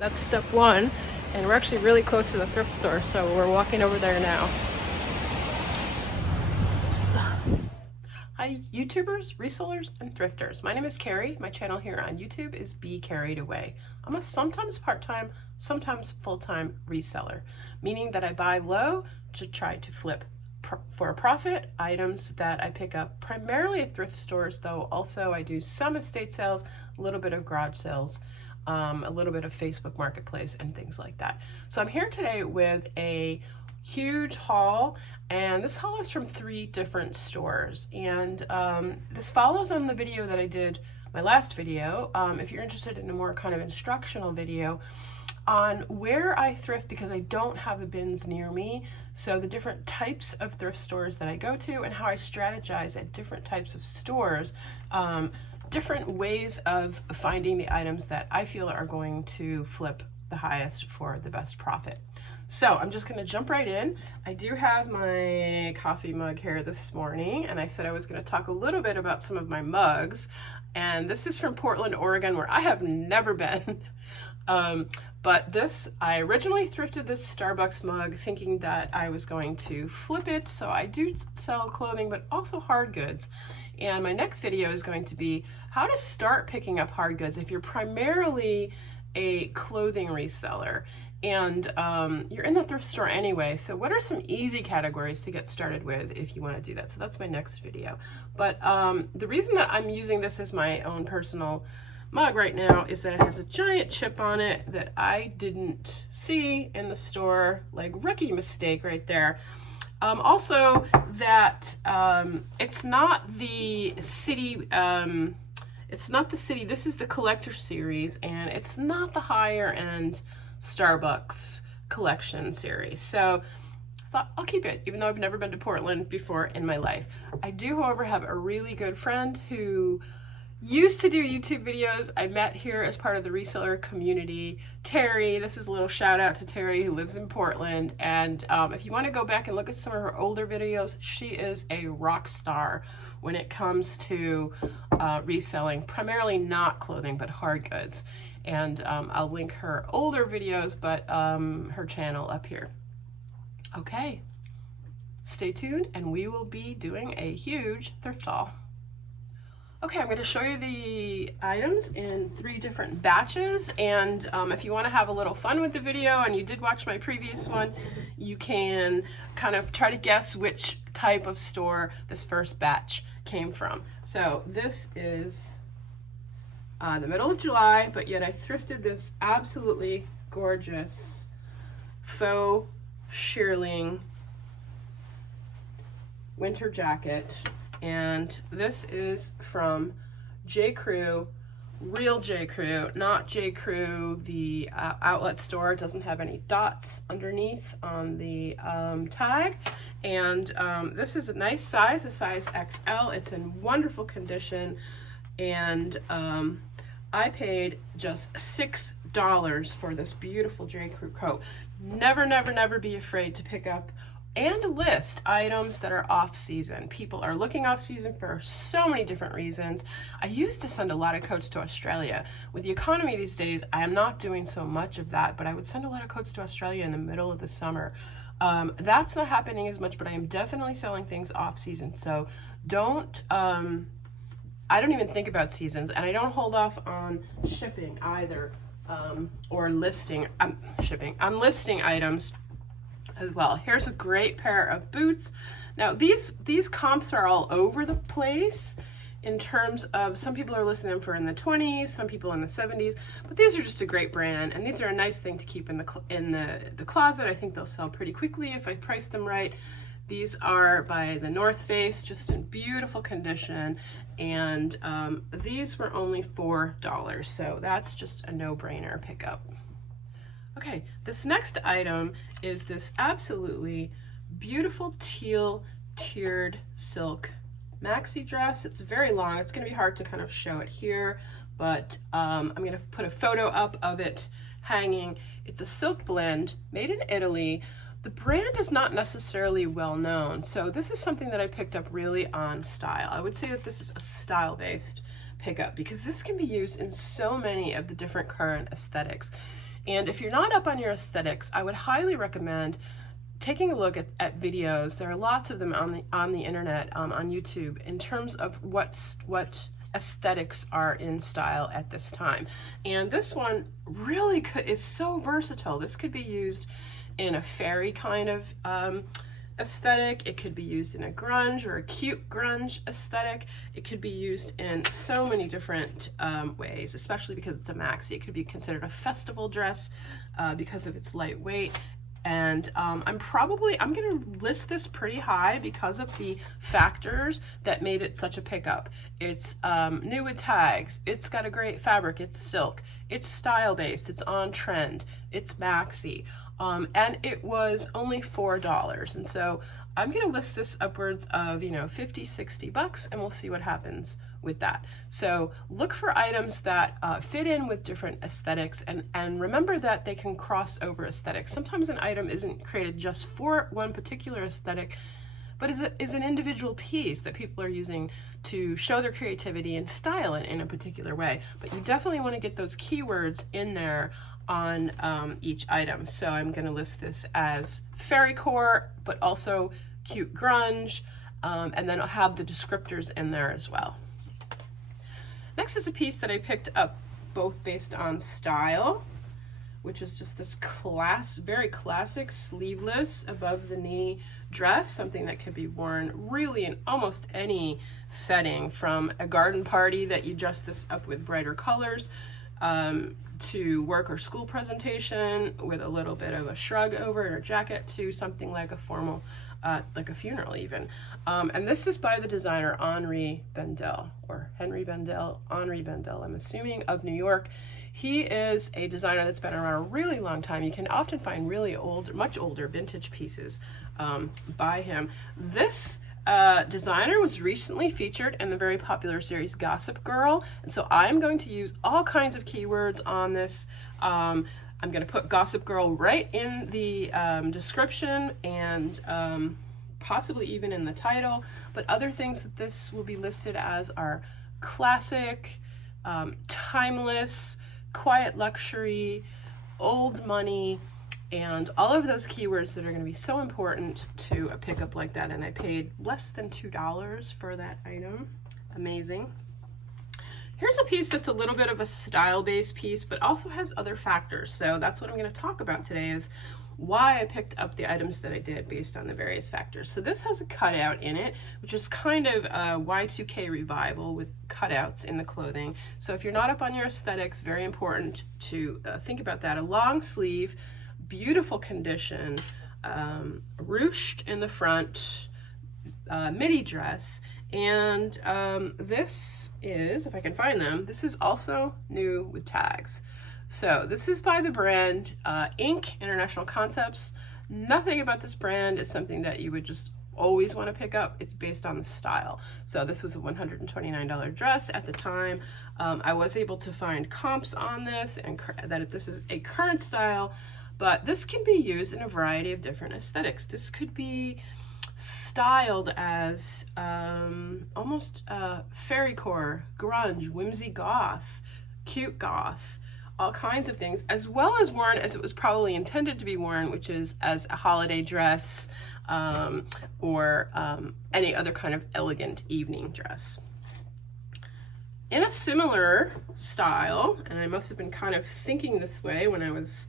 That's step one, and we're actually really close to the thrift store, so we're walking over there now. Hi YouTubers, resellers, and thrifters. My name is Carrie. My channel here on YouTube is Be Carried Away. I'm a sometimes part-time, sometimes full-time reseller, meaning that I buy low to try to flip for a profit items that I pick up primarily at thrift stores, though also I do some estate sales, a little bit of garage sales, a little bit of Facebook Marketplace and things like that. So I'm here today with a huge haul, and this haul is from 3 different stores, and this follows on the video that I did, my last video. If you're interested in a more kind of instructional video on where I thrift, because I don't have a bins near me, so the different types of thrift stores that I go to and how I strategize at different types of stores, different ways of finding the items that I feel are going to flip the highest for the best profit. So I'm just going to jump right in. I do have my coffee mug here this morning, and I said I was going to talk a little bit about some of my mugs. And this is from Portland, Oregon, where I have never been. But I originally thrifted this Starbucks mug thinking that I was going to flip it. So I do sell clothing, but also hard goods. And my next video is going to be how to start picking up hard goods if you're primarily a clothing reseller and you're in the thrift store anyway. So what are some easy categories to get started with if you want to do that? So that's my next video. But the reason that I'm using this as my own personal mug right now is that it has a giant chip on it that I didn't see in the store, like rookie mistake right there. Also that it's not the city, this is the collector series, and it's not the higher end Starbucks collection series. So I thought I'll keep it, even though I've never been to Portland before in my life. I do, however, have a really good friend who used to do YouTube videos. I met here as part of the reseller community. Terry, this is a little shout out to Terry, who lives in Portland. And if you want to go back and look at some of her older videos, she is a rock star when it comes to reselling, primarily not clothing, but hard goods. And I'll link her older videos, but her channel up here. Okay, stay tuned, and we will be doing a huge thrift haul. Okay, I'm going to show you the items in 3 different batches, and if you want to have a little fun with the video and you did watch my previous one, you can kind of try to guess which type of store this first batch came from. So this is the middle of July, but yet I thrifted this absolutely gorgeous faux shearling winter jacket. And this is from J. Crew, real J. Crew, not J. Crew, the outlet store. It doesn't have any dots underneath on the tag. And this is a nice size, a size XL. It's in wonderful condition. And I paid just $6 for this beautiful J. Crew coat. Never, never, never be afraid to pick up and list items that are off season. People are looking off season for so many different reasons. I used to send a lot of coats to Australia. With the economy these days, I am not doing so much of that, but I would send a lot of coats to Australia in the middle of the summer. That's not happening as much, but I am definitely selling things off season. So I don't even think about seasons, and I don't hold off on shipping either, or listing, shipping. I'm listing items as well. Here's a great pair of boots. Now these comps are all over the place in terms of, some people are listing them for in the 20s, some people in the 70s, but these are just a great brand, and these are a nice thing to keep in the closet. I think they'll sell pretty quickly if I price them right. These are by the North Face, just in beautiful condition, and these were only $4, so that's just a no-brainer pickup. Okay, this next item is this absolutely beautiful teal tiered silk maxi dress. It's very long. It's going to be hard to kind of show it here, but I'm going to put a photo up of it hanging. It's a silk blend made in Italy. The brand is not necessarily well known, so this is something that I picked up really on style. I would say that this is a style-based pickup because this can be used in so many of the different current aesthetics. And if you're not up on your aesthetics, I would highly recommend taking a look at videos. There are lots of them on the internet, on YouTube, in terms of what aesthetics are in style at this time. And this one really is so versatile. This could be used in a fairy kind of aesthetic. It could be used in a grunge or a cute grunge aesthetic. It could be used in so many different ways, especially because it's a maxi. It could be considered a festival dress because of its lightweight. And I'm gonna list this pretty high because of the factors that made it such a pickup. It's new with tags, it's got a great fabric, it's silk, it's style based, it's on trend, it's maxi, and it was only $4. And so I'm gonna list this upwards of, you know, 50, 60 bucks, and we'll see what happens with that. So look for items that fit in with different aesthetics, and remember that they can cross over aesthetics. Sometimes an item isn't created just for one particular aesthetic, but is an individual piece that people are using to show their creativity and style it in a particular way. But you definitely want to get those keywords in there on each item. So I'm going to list this as fairycore, but also cute grunge, and then I'll have the descriptors in there as well. Next is a piece that I picked up both based on style, which is just this very classic sleeveless above the knee dress, something that can be worn really in almost any setting, from a garden party that you dress this up with brighter colors, to work or school presentation with a little bit of a shrug over it or jacket, to something like a formal, like a funeral even. And this is by the designer Henri Bendel, Henry Bendel, I'm assuming, of New York. He is a designer that's been around a really long time. You can often find really old, much older vintage pieces by him. This designer was recently featured in the very popular series Gossip Girl, and so I'm going to use all kinds of keywords on this. I'm going to put Gossip Girl right in the description, and possibly even in the title, but other things that this will be listed as are classic, timeless, quiet luxury, old money, and all of those keywords that are going to be so important to a pickup like that. And I paid less than $2 for that item. Amazing. Here's a piece that's a little bit of a style-based piece, but also has other factors. So that's what I'm going to talk about today, is why I picked up the items that I did based on the various factors. So this has a cutout in it, which is kind of a Y2K revival with cutouts in the clothing. So if you're not up on your aesthetics, very important to think about that. A long sleeve, beautiful condition, ruched in the front, midi dress, and this is, if I can find them, this is also new with tags. So this is by the brand Inc. International Concepts. Nothing about this brand is something that you would just always want to pick up. It's based on the style. So this was a $129 dress at the time. I was able to find comps on this, and that this is a current style, but this can be used in a variety of different aesthetics. This could be styled as almost fairycore, grunge, whimsy goth, cute goth, all kinds of things, as well as worn as it was probably intended to be worn, which is as a holiday dress or any other kind of elegant evening dress. In a similar style, and I must have been kind of thinking this way when I was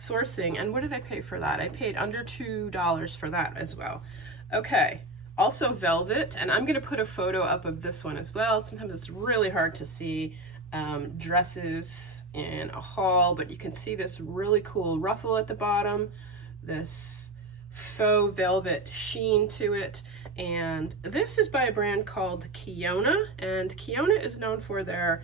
sourcing, and what did I pay for that? I paid under $2 for that as well. Okay, also velvet, and I'm gonna put a photo up of this one as well. Sometimes it's really hard to see dresses in a haul, but you can see this really cool ruffle at the bottom, this faux velvet sheen to it, and this is by a brand called Kiona, and Kiona is known for their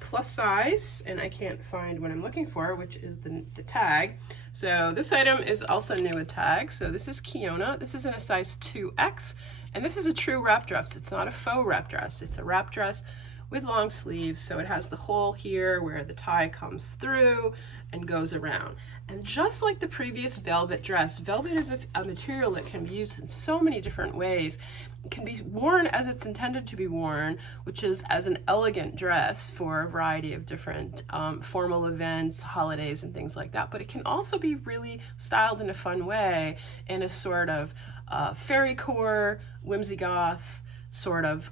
plus size, and I can't find what I'm looking for, which is the tag. So this item is also new with tag. So this is Kiona. This is in a size 2X, and this is a true wrap dress. It's not a faux wrap dress. It's a wrap dress with long sleeves. So it has the hole here where the tie comes through and goes around. And just like the previous velvet dress, velvet is a material that can be used in so many different ways. It can be worn as it's intended to be worn, which is as an elegant dress for a variety of different formal events, holidays, and things like that. But it can also be really styled in a fun way, in a sort of fairy core, whimsy goth sort of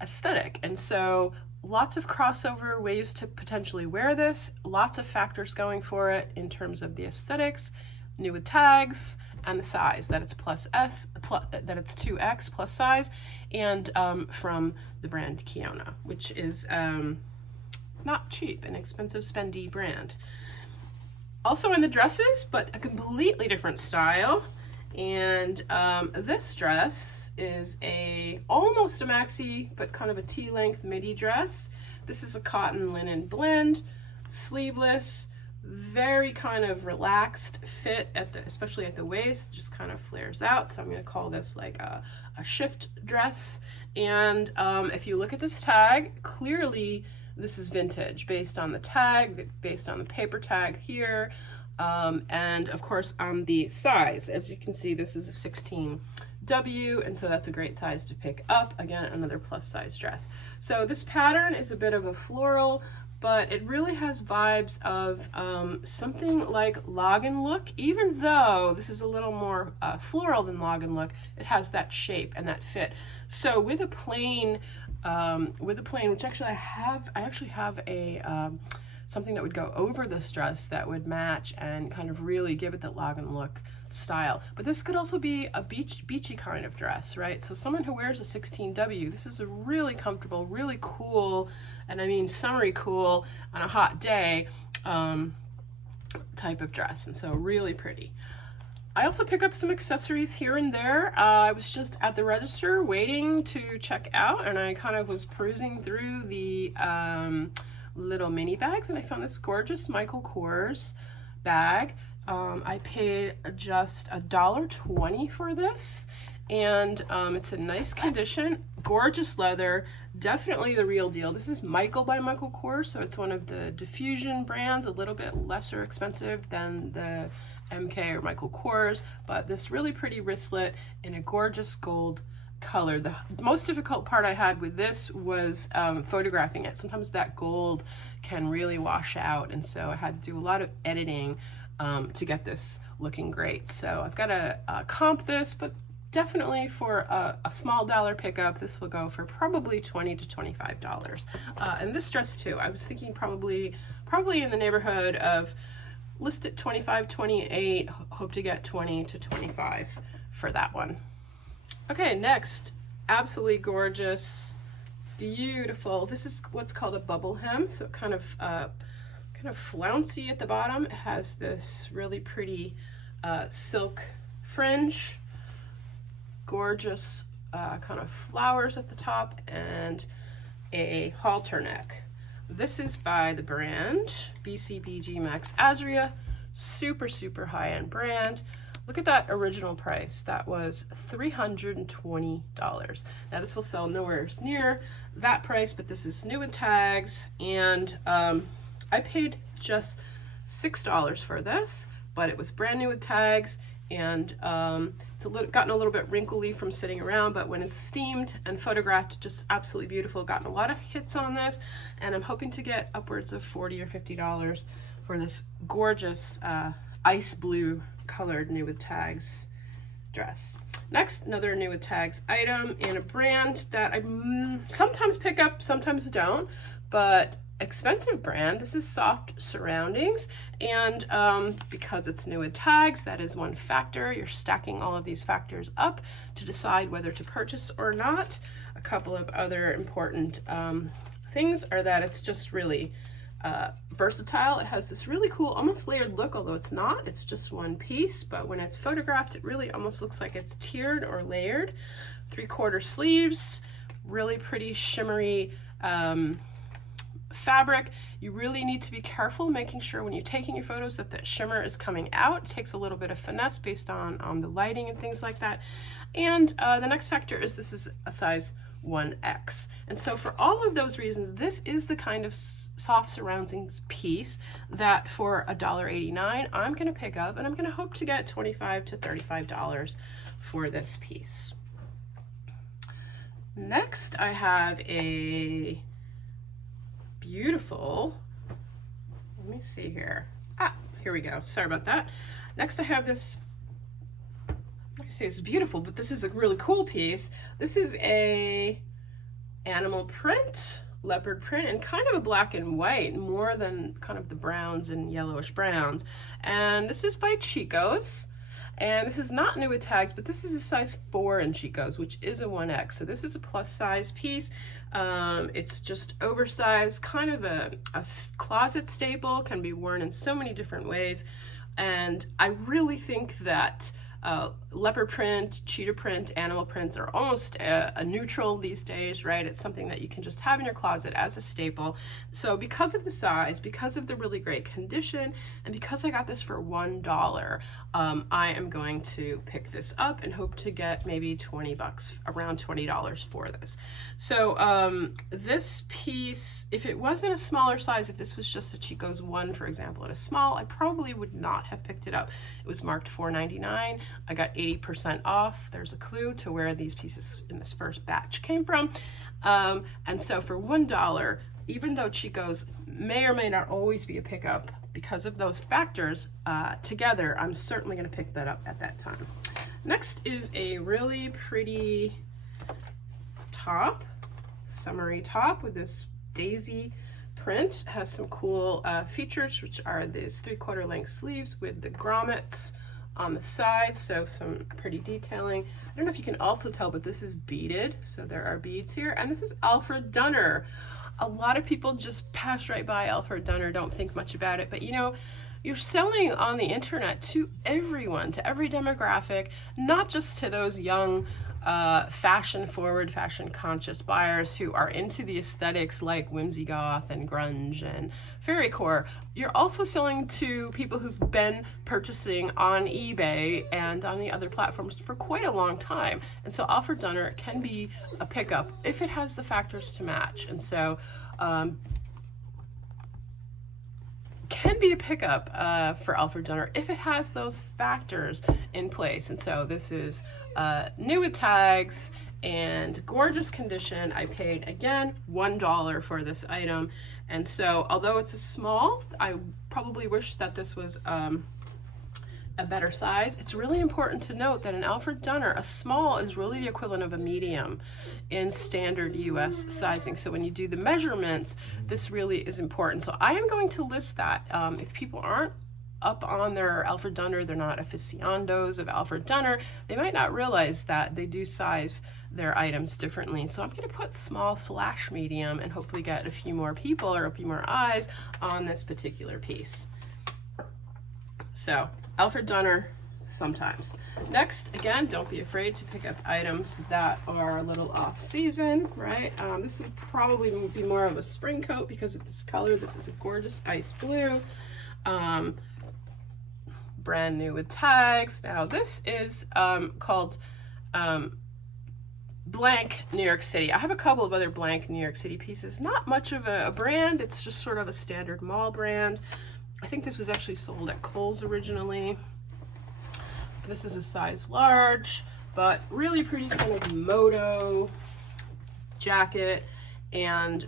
aesthetic. And so lots of crossover ways to potentially wear this, lots of factors going for it in terms of the aesthetics, new with tags, and the size, that it's that it's 2X plus size, and from the brand Kiona, which is not cheap, an expensive spendy brand. Also in the dresses, but a completely different style. And this dress is almost a maxi, but kind of a T-length midi dress. This is a cotton linen blend, sleeveless, very kind of relaxed fit especially at the waist, just kind of flares out. So I'm going to call this like a shift dress. And if you look at this tag, clearly this is vintage based on the tag, based on the paper tag here. And of course on the size, as you can see, this is a 16W, and so that's a great size to pick up. Again, another plus size dress. So this pattern is a bit of a floral, but it really has vibes of something like Log and Look. Even though this is a little more floral than Log and Look, it has that shape and that fit. So with a plain, which actually I actually have a something that would go over this dress that would match and kind of really give it that Log and Look style. But this could also be a beachy kind of dress, right? So someone who wears a 16W, this is a really comfortable, really cool, and I mean summery cool on a hot day type of dress, and so really pretty. I also pick up some accessories here and there. I was just at the register waiting to check out, and I kind of was perusing through the little mini bags, and I found this gorgeous Michael Kors bag. I paid just $1.20 for this, and it's in nice condition, gorgeous leather, definitely the real deal. This is Michael by Michael Kors, so it's one of the diffusion brands, a little bit lesser expensive than the MK or Michael Kors, but this really pretty wristlet in a gorgeous gold color. The most difficult part I had with this was photographing it. Sometimes that gold can really wash out, and so I had to do a lot of editing to get this looking great. So I've got to comp this, but definitely for a small dollar pickup, this will go for probably $20 to $25. And this dress too, I was thinking probably in the neighborhood of list at $25, $28, hope to get $20 to $25 for that one. Okay, next, absolutely gorgeous, beautiful. This is what's called a bubble hem, so kind of flouncy at the bottom. It has this really pretty silk fringe, gorgeous kind of flowers at the top, and a halter neck. This is by the brand BCBG Max Azria, super high-end brand. Look at that original price. That was $320. Now this will sell nowhere near that price, but this is new with tags, and I paid just $6 for this, but it was brand new with tags, and it's gotten a little bit wrinkly from sitting around, but when it's steamed and photographed, just absolutely beautiful. Gotten a lot of hits on this, and I'm hoping to get upwards of $40 or $50 for this gorgeous ice blue colored new with tags dress. Next, another new with tags item in a brand that I sometimes pick up, sometimes don't, but expensive brand. This is Soft Surroundings, and because it's new with tags, that is one factor. You're stacking all of these factors up to decide whether to purchase or not. A couple of other important things are that it's just really versatile. It has this really cool, almost layered look, although it's not. It's just one piece, but when it's photographed, it really almost looks like it's tiered or layered. 3/4 sleeves, really pretty shimmery fabric. You really need to be careful making sure when you're taking your photos that the shimmer is coming out. It takes a little bit of finesse based on the lighting and things like that. And the next factor is this is a size 1X. And so for all of those reasons, this is the kind of soft surroundings piece that for $1.89 I'm going to pick up, and I'm going to hope to get $25 to $35 for this piece. Next, I have a beautiful, let me see here. Here we go. Sorry about that. Next, I have this, I say it's beautiful, but this is a really cool piece. This is a animal print, leopard print, and kind of a black and white, more than kind of the browns and yellowish browns. And this is by Chico's. And this is not new with tags, but this is a size 4 in Chico's, which is a 1X. So this is a plus size piece. It's just oversized, kind of a closet staple, can be worn in so many different ways. And I really think that leopard print, cheetah print, animal prints are almost a neutral these days, right? It's something that you can just have in your closet as a staple. So because of the size, because of the really great condition, and because I got this for $1, I am going to pick this up and hope to get maybe 20 bucks, around $20 for this. So this piece, if it wasn't a smaller size, if this was just a Chico's 1, for example, at a small, I probably would not have picked it up. It was marked $4.99. I got 80% off. There's a clue to where these pieces in this first batch came from. And so for $1, even though Chico's may or may not always be a pickup, because of those factors together, I'm certainly going to pick that up at that time. Next is a really pretty top, summery top with this daisy print. It has some cool features, which are these 3/4 length sleeves with the grommets on the side, so some pretty detailing. I don't know if you can also tell, but this is beaded, so there are beads here. And this is Alfred Dunner. A lot of people just pass right by Alfred Dunner, don't think much about it, but you know, you're selling on the internet to everyone, to every demographic, not just to those young fashion forward, fashion conscious buyers who are into the aesthetics like whimsy goth and grunge and fairycore. You're also selling to people who've been purchasing on eBay and on the other platforms for quite a long time. And so Alfred Dunner can be a pickup if it has the factors to match. And so can be a pickup for Alfred Dunner if it has those factors in place. And so this is new with tags and gorgeous condition. I paid, again, $1 for this item. And so although it's a small, I probably wish that this was a better size. It's really important to note that in Alfred Dunner, a small is really the equivalent of a medium in standard US sizing. So when you do the measurements, this really is important. So I am going to list that. If people aren't up on their Alfred Dunner, they're not aficionados of Alfred Dunner, they might not realize that they do size their items differently. So I'm going to put small / medium and hopefully get a few more people or a few more eyes on this particular piece. So Alfred Dunner sometimes. Next, again, don't be afraid to pick up items that are a little off season, right? This would probably be more of a spring coat because of this color. This is a gorgeous ice blue. Brand new with tags. Now this is called Blank New York City. I have a couple of other Blank New York City pieces. Not much of a brand. It's just sort of a standard mall brand. I think this was actually sold at Kohl's originally. This is a size large, but really pretty kind of moto jacket and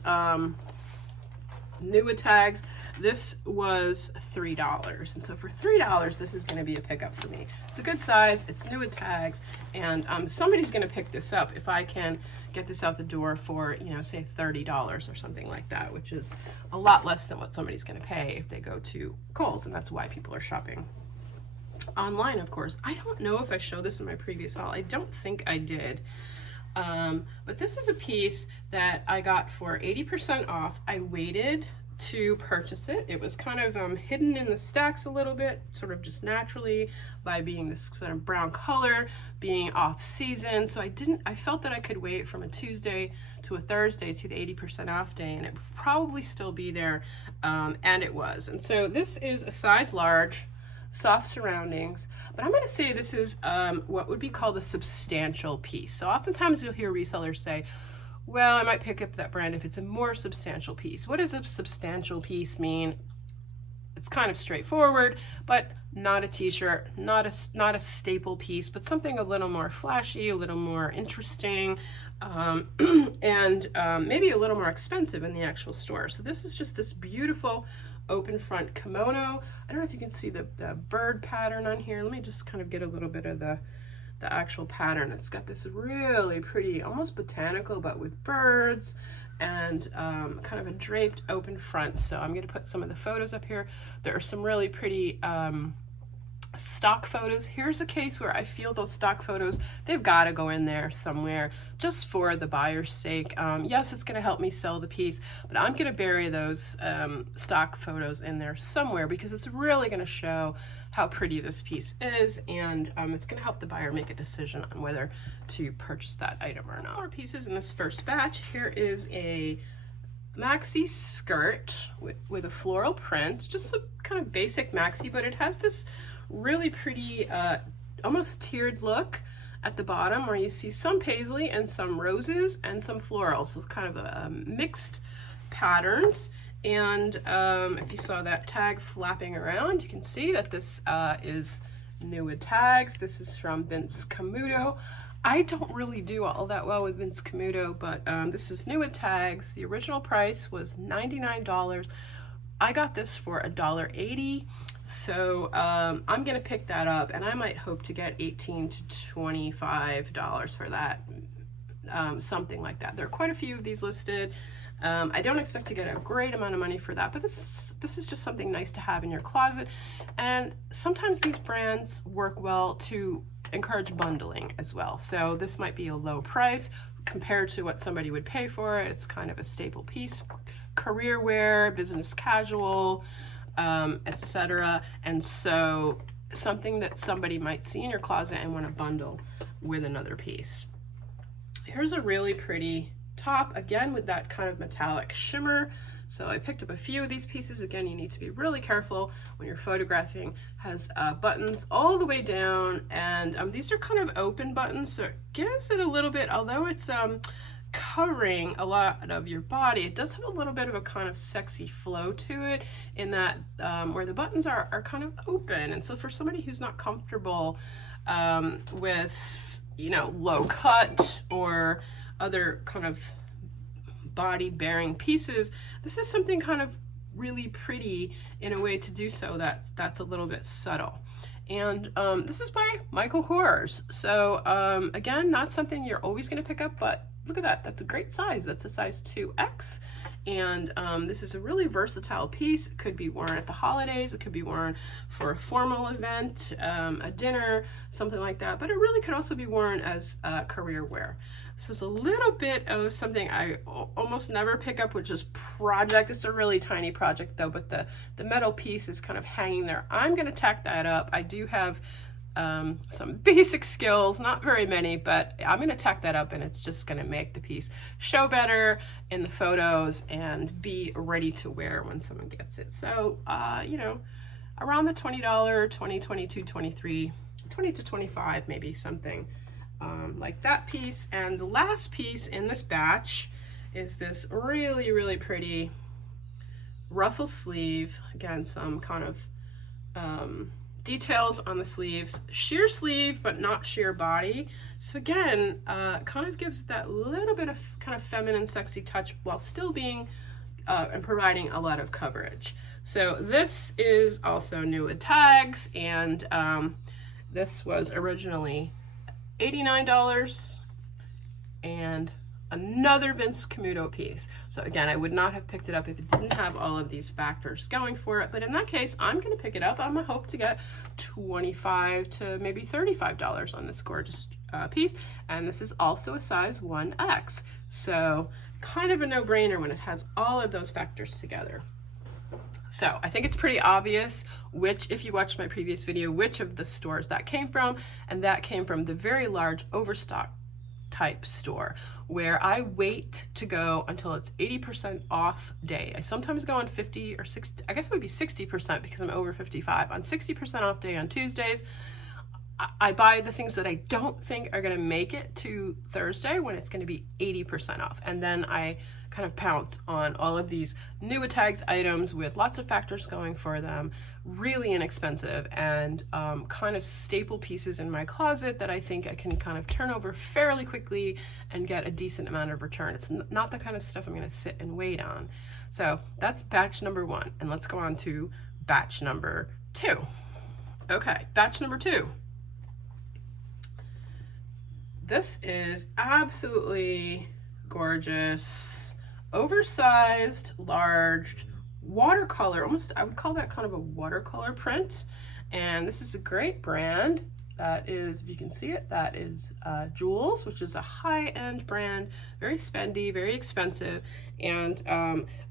new with tags. This was $3, and so for $3, this is going to be a pickup for me. It's a good size, it's new with tags, and somebody's going to pick this up if I can get this out the door for, you know, say $30 or something like that, which is a lot less than what somebody's going to pay if they go to Kohl's, and that's why people are shopping online, of course. I don't know if I showed this in my previous haul. I don't think I did. But this is a piece that I got for 80% off. I waited to purchase it. It was kind of hidden in the stacks a little bit, sort of just naturally by being this sort of brown color, being off season. So I felt that I could wait from a Tuesday to a Thursday to the 80% off day, and it would probably still be there, and it was. And so this is a size large, soft surroundings, but I'm going to say this is what would be called a substantial piece. So oftentimes you'll hear resellers say, well, I might pick up that brand if it's a more substantial piece. What does a substantial piece mean? It's kind of straightforward, but not a t-shirt, not a staple piece, but something a little more flashy, a little more interesting, and maybe a little more expensive in the actual store. So this is just this beautiful open front kimono. I don't know if you can see the bird pattern on here. Let me just kind of get a little bit of the actual pattern. It's got this really pretty, almost botanical, but with birds, and kind of a draped open front. So I'm going to put some of the photos up here. There are some really pretty stock photos. Here's a case where I feel those stock photos, they've got to go in there somewhere just for the buyer's sake. Yes, it's going to help me sell the piece, but I'm going to bury those stock photos in there somewhere because it's really going to show how pretty this piece is, and it's going to help the buyer make a decision on whether to purchase that item or not. More pieces in this first batch. Here is a maxi skirt with a floral print, just a kind of basic maxi, but it has this really pretty almost tiered look at the bottom where you see some paisley and some roses and some florals. So it's kind of a mixed patterns. And if you saw that tag flapping around, you can see that this is new with tags. This is from Vince Camuto. I don't really do all that well with Vince Camuto, but this is new with tags. The original price was $99. I got this for $1.80. So I'm gonna pick that up, and I might hope to get $18 to $25 for that, something like that. There are quite a few of these listed. I don't expect to get a great amount of money for that, but this is just something nice to have in your closet. And sometimes these brands work well to encourage bundling as well. So this might be a low price compared to what somebody would pay for it. It's kind of a staple piece, career wear, business casual, etc. And so something that somebody might see in your closet and want to bundle with another piece. Here's a really pretty top, again with that kind of metallic shimmer. So I picked up a few of these pieces. Again, you need to be really careful when you're photographing. Has buttons all the way down, and these are kind of open buttons, so it gives it a little bit, although it's covering a lot of your body, it does have a little bit of a kind of sexy flow to it in that where the buttons are kind of open. And so for somebody who's not comfortable with, you know, low cut or other kind of body bearing pieces, this is something kind of really pretty in a way to do so that's a little bit subtle. And this is by Michael Kors. So again, not something you're always going to pick up, but look at that. That's a great size. That's a size 2X. And this is a really versatile piece. It could be worn at the holidays. It could be worn for a formal event, a dinner, something like that. But it really could also be worn as career wear. This is a little bit of something I almost never pick up, which is project. It's a really tiny project though, but the metal piece is kind of hanging there. I'm going to tack that up. I do have some basic skills, not very many, but I'm going to tack that up, and it's just going to make the piece show better in the photos and be ready to wear when someone gets it. So, you know, around the $20, $20, $22, $23, $20 to $25, maybe something like that piece. And the last piece in this batch is this really, really pretty ruffle sleeve. Again, some kind of details on the sleeves, sheer sleeve but not sheer body. So again, kind of gives that little bit of kind of feminine sexy touch while still being and providing a lot of coverage. So this is also new with tags, and this was originally $89, and another Vince Camuto piece. So again, I would not have picked it up if it didn't have all of these factors going for it, but in that case, I'm going to pick it up. I'm going to hope to get $25 to maybe $35 on this gorgeous piece, and this is also a size 1X. So kind of a no-brainer when it has all of those factors together. So I think it's pretty obvious which, if you watched my previous video, which of the stores that came from, and that came from the very large Overstock type store where I wait to go until it's 80% off day. I sometimes go on 50 or 60, I guess it would be 60% because I'm over 55, on 60% off day on Tuesdays. I buy the things that I don't think are going to make it to Thursday when it's going to be 80% off. And then I kind of pounce on all of these new tags items with lots of factors going for them, really inexpensive, and kind of staple pieces in my closet that I think I can kind of turn over fairly quickly and get a decent amount of return. It's not the kind of stuff I'm going to sit and wait on. So that's batch number 1. And let's go on to batch number 2. Okay, batch number 2. This is absolutely gorgeous, oversized, large watercolor, almost, I would call that kind of a watercolor print. And this is a great brand. That is, if you can see it, that is Jules, which is a high-end brand, very spendy, very expensive. And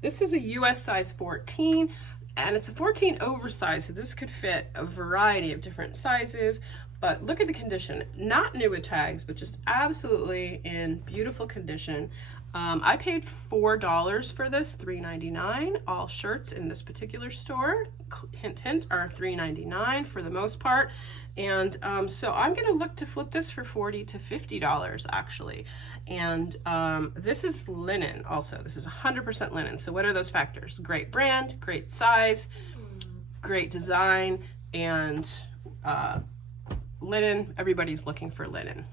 this is a US size 14, and it's a 14 oversized, so this could fit a variety of different sizes. But look at the condition, not new with tags, but just absolutely in beautiful condition. I paid $4 for this, $3.99. All shirts in this particular store, hint, hint, are $3.99 for the most part. And so I'm gonna look to flip this for $40 to $50 actually. And this is linen also. This is 100% linen. So what are those factors? Great brand, great size, great design, and linen. Everybody's looking for linen.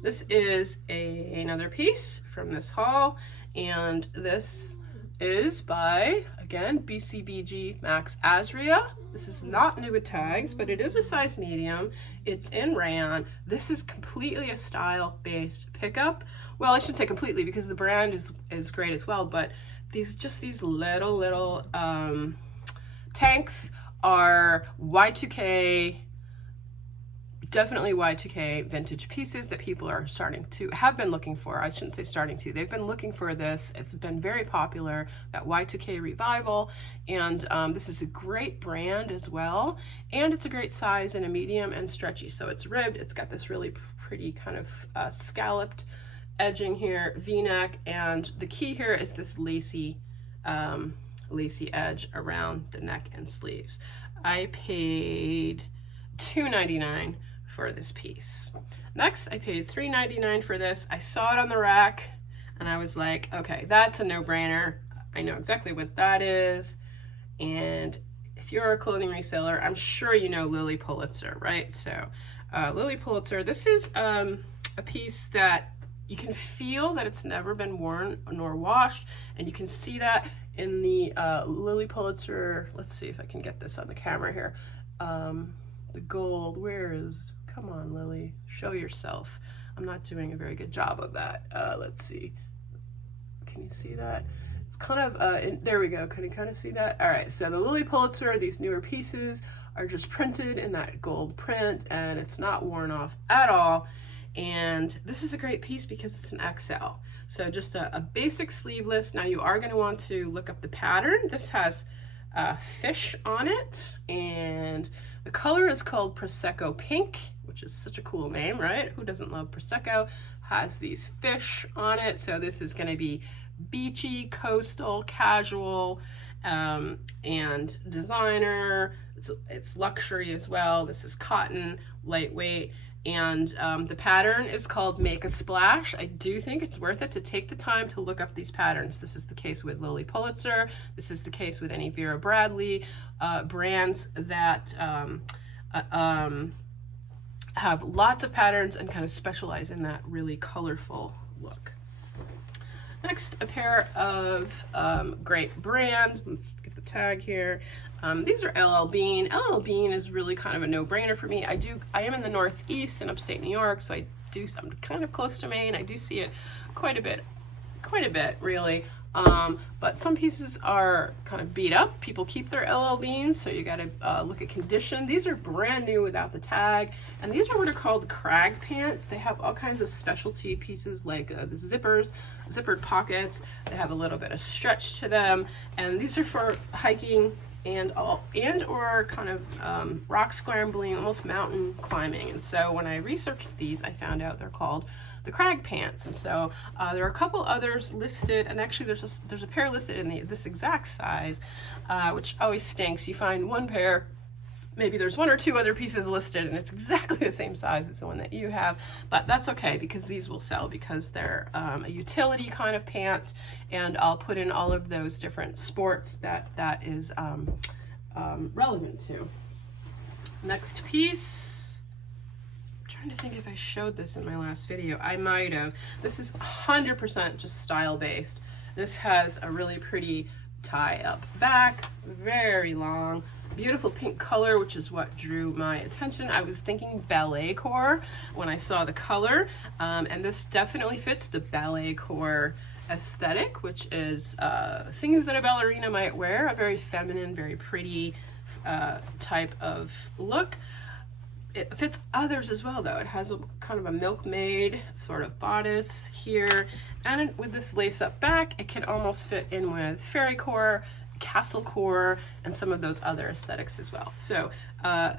This is another piece from this haul, and this is by, again, BCBG Max Azria. This is not new with tags, but it is a size medium. It's in rayon. This is completely a style-based pickup. Well, I shouldn't say completely because the brand is great as well, but these little tanks are Y2K, definitely Y2K vintage pieces that people are have been looking for. I shouldn't say starting to, they've been looking for this. It's been very popular, that Y2K revival. And this is a great brand as well. And it's a great size and a medium and stretchy. So it's ribbed, it's got this really pretty kind of scalloped edging here, V-neck. And the key here is this lacy edge around the neck and sleeves. I paid $2.99 for this piece. Next, I paid $3.99 for this. I saw it on the rack and I was like, okay, that's a no-brainer. I know exactly what that is. And if you're a clothing reseller, I'm sure you know Lily Pulitzer, right? So Lily Pulitzer, this is a piece that you can feel that it's never been worn nor washed, and you can see that in the Lily Pulitzer. Let's see if I can get this on the camera here. The gold, come on, Lily, show yourself. I'm not doing a very good job of that. Let's see, can you see that? It's kind of, there we go, can you kind of see that? All right, so the Lily Pulitzer, these newer pieces are just printed in that gold print, and it's not worn off at all. And this is a great piece because it's an XL. So just a basic sleeveless. Now you are gonna want to look up the pattern. This has fish on it, and the color is called Prosecco Pink, which is such a cool name, right? Who doesn't love Prosecco? Has these fish on it. So this is going to be beachy, coastal, casual, and designer. It's luxury as well. This is cotton, lightweight. And the pattern is called Make a Splash. I do think it's worth it to take the time to look up these patterns. This is the case with Lily Pulitzer. This is the case with any Vera Bradley brands that have lots of patterns and kind of specialize in that really colorful look. Next, a pair of great brands. Let's get the tag here. These are LL Bean. LL Bean is really kind of a no-brainer for me. I am in the Northeast in upstate New York, so I'm kind of close to Maine. I do see it quite a bit really. But some pieces are kind of beat up. People keep their LL Beans, so you gotta look at condition. These are brand new without the tag, and these are what are called crag pants. They have all kinds of specialty pieces like the zippered pockets. They have a little bit of stretch to them, and these are for hiking and or kind of rock scrambling, almost mountain climbing. And so when I researched these, I found out they're called the crag pants. And so there are a couple others listed, and actually there's a pair listed in this exact size, which always stinks. You find one pair maybe there's one or two other pieces listed and it's exactly the same size as the one that you have, but that's okay because these will sell because they're a utility kind of pant, and I'll put in all of those different sports that is relevant to. Next piece, I'm trying to think if I showed this in my last video. I might have. This is 100% just style based. This has a really pretty tie up back, very long, beautiful pink color, which is what drew my attention. I was thinking ballet core when I saw the color, and this definitely fits the ballet core aesthetic, which is things that a ballerina might wear, a very feminine, very pretty type of look. It fits others as well though. It has a kind of a milkmaid sort of bodice here, and with this lace up back, it can almost fit in with fairy core, castle core, and some of those other aesthetics as well. So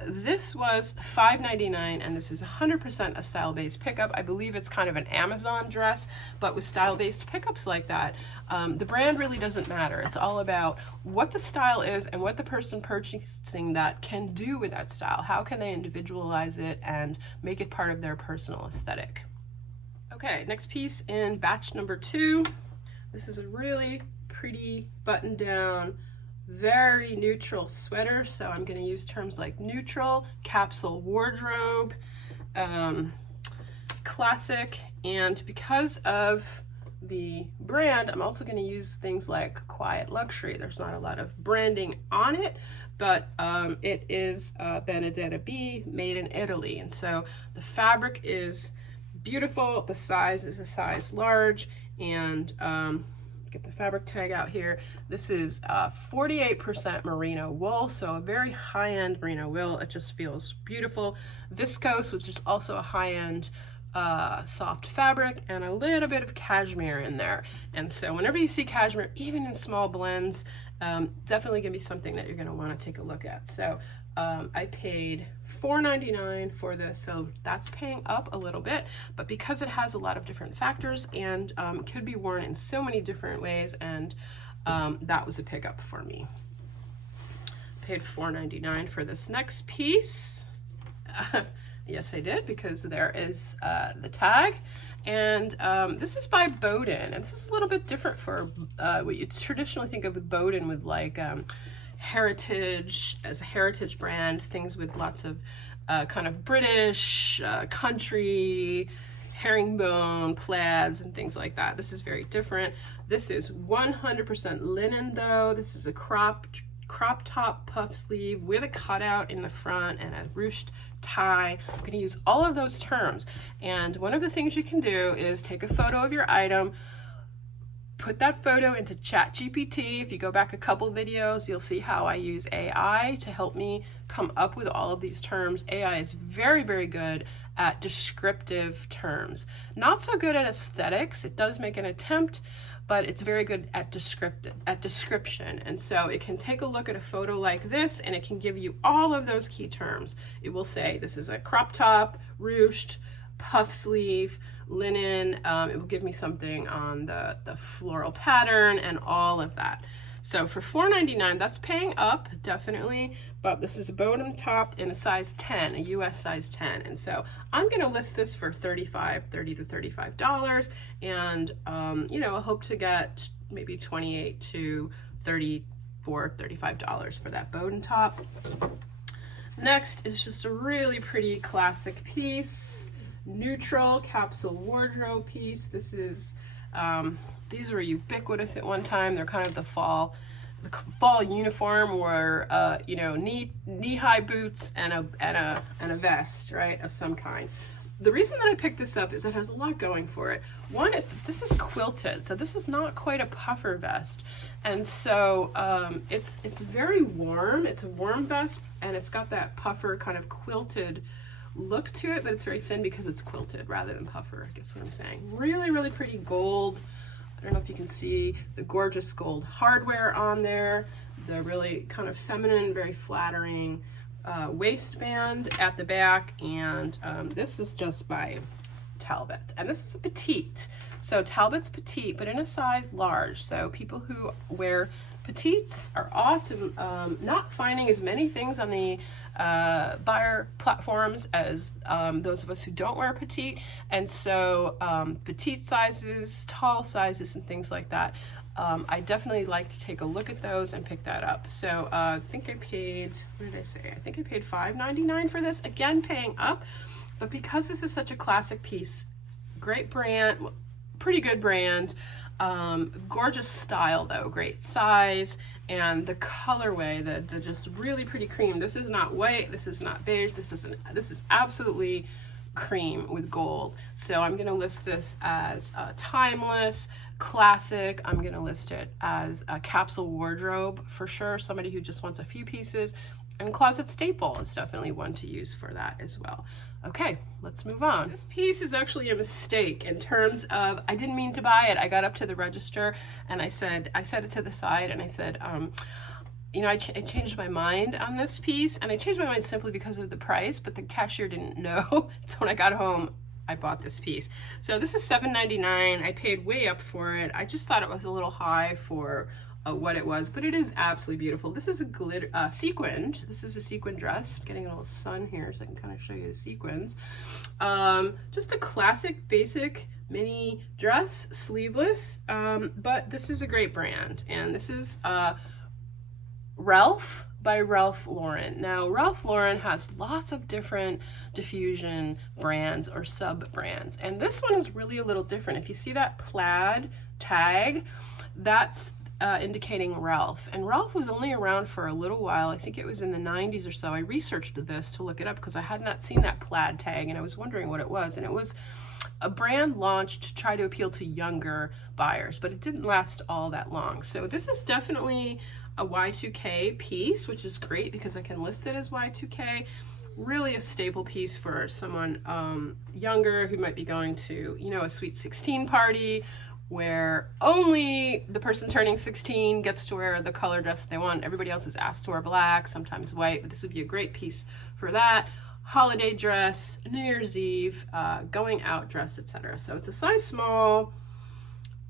this was $5.99, and this is 100% a style-based pickup. I believe it's kind of an Amazon dress, but with style-based pickups like that, the brand really doesn't matter. It's all about what the style is and what the person purchasing that can do with that style. How can they individualize it and make it part of their personal aesthetic? Okay, next piece in batch number 2. This is a really pretty button down, very neutral sweater. So I'm going to use terms like neutral, capsule wardrobe, classic, and because of the brand, I'm also going to use things like quiet luxury. There's not a lot of branding on it, but it is Benedetta B, made in Italy, and so the fabric is beautiful. The size is a size large, and get the fabric tag out here. This is 48% merino wool, so a very high-end merino wool. It just feels beautiful. Viscose, which is also a high-end soft fabric, and a little bit of cashmere in there. And so whenever you see cashmere, even in small blends, definitely gonna be something that you're gonna wanna take a look at. So I paid $4.99 for this, so that's paying up a little bit, but because it has a lot of different factors and could be worn in so many different ways, and that was a pickup for me. Paid $4.99 for this next piece. Yes, I did, because there is the tag, and this is by Bowden, and this is a little bit different for what you traditionally think of with Bowden, with like heritage, as a heritage brand, things with lots of kind of British, country, herringbone, plaids, and things like that. This is very different. This is 100% linen though. This is a crop top puff sleeve with a cutout in the front and a ruched tie. I'm going to use all of those terms, and one of the things you can do is take a photo of your item, put that photo into ChatGPT. If you go back a couple videos, you'll see how I use AI to help me come up with all of these terms. AI is very, very good at descriptive terms. Not so good at aesthetics. It does make an attempt, but it's very good at description. And so it can take a look at a photo like this, and it can give you all of those key terms. It will say, this is a crop top, ruched, puff sleeve, linen. It will give me something on the floral pattern and all of that. So for $4.99, that's paying up, definitely, but this is a Bowden top in a size 10, a US size 10. And so I'm gonna list this for $30 to $35, and you know, I hope to get maybe $28 to $34, $35 for that Bowden top. Next is just a really pretty classic piece, neutral capsule wardrobe piece. This is these were ubiquitous at one time. They're kind of the fall uniform, where you know, knee-high boots and a vest, right, of some kind. The reason that I picked this up is it has a lot going for it. One is that this is quilted, so this is not quite a puffer vest, and so it's very warm. It's a warm vest, and it's got that puffer kind of quilted look to it, but it's very thin because it's quilted rather than puffer, I guess what I'm saying. Really, really pretty gold. I don't know if you can see the gorgeous gold hardware on there, the really kind of feminine, very flattering waistband at the back, and this is just by Talbot, and this is a petite. So Talbot's petite, but in a size large. So people who wear petites are often not finding as many things on the buyer platforms as those of us who don't wear petite. And so petite sizes, tall sizes, and things like that, I definitely like to take a look at those and pick that up. So I think I paid, what did I say? I think I paid $5.99 for this. Again, paying up, but because this is such a classic piece, great brand, pretty good brand, gorgeous style though, great size, and the colorway, the just really pretty cream. This is not white, this is not beige, this is absolutely cream with gold. So I'm going to list this as timeless, classic. I'm going to list it as a capsule wardrobe for sure, somebody who just wants a few pieces, and closet staple is definitely one to use for that as well. Okay, let's move on. This piece is actually a mistake in terms of, I didn't mean to buy it. I got up to the register and I set it to the side and I said, you know, I changed my mind on this piece, and I changed my mind simply because of the price, but the cashier didn't know. So when I got home, I bought this piece. So this is $7.99. I paid way up for it. I just thought it was a little high for what it was, but it is absolutely beautiful. This is a glitter sequined. This is a sequin dress. I'm getting a little sun here so I can kind of show you the sequins. Just a classic, basic mini dress, sleeveless, but this is a great brand, and this is Ralph by Ralph Lauren. Now, Ralph Lauren has lots of different diffusion brands or sub brands, and this one is really a little different. If you see that plaid tag, that's indicating Ralph, and Ralph was only around for a little while. I think it was in the 90s or so. I researched this to look it up because I had not seen that plaid tag and I was wondering what it was, and it was a brand launched to try to appeal to younger buyers, but it didn't last all that long. So this is definitely a Y2K piece, which is great because I can list it as Y2K. Really a staple piece for someone younger who might be going to, you know, a sweet 16 party where only the person turning 16 gets to wear the color dress they want. Everybody else is asked to wear black, sometimes white, but this would be a great piece for that. Holiday dress, New Year's Eve, going out dress, etc. So it's a size small,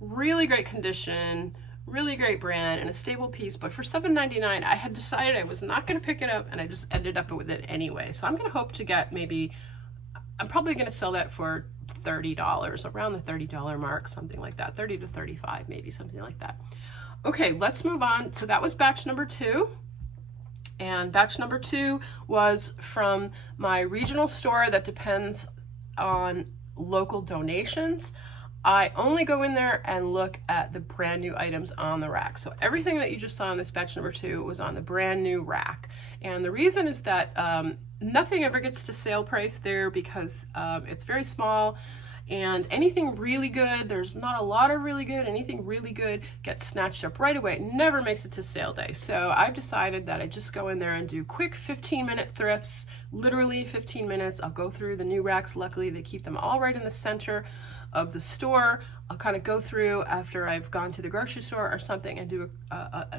really great condition, really great brand, and a stable piece. But for $7.99, I had decided I was not going to pick it up, and I just ended up with it anyway. So I'm going to hope to get maybe, I'm probably going to sell that for $30, around the $30 mark, something like that, 30 to 35, maybe something like that. Okay, let's move on. So that was batch number 2. And batch number 2 was from my regional store that depends on local donations. I only go in there and look at the brand new items on the rack. So everything that you just saw in this batch number 2 was on the brand new rack. And the reason is that nothing ever gets to sale price there because it's very small, and anything really good, there's not a lot of really good, anything really good gets snatched up right away. It never makes it to sale day. So I've decided that I just go in there and do quick 15-minute thrifts, literally 15 minutes. I'll go through the new racks. Luckily, they keep them all right in the center of the store. I'll kind of go through after I've gone to the grocery store or something and do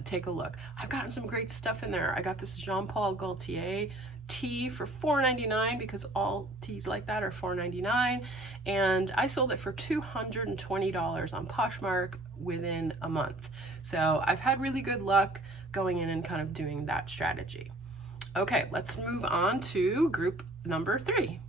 take a look. I've gotten some great stuff in there. I got this Jean Paul Gaultier tee for $4.99 because all tees like that are $4.99, and I sold it for $220 on Poshmark within a month. So I've had really good luck going in and kind of doing that strategy. Okay, let's move on to group number 3.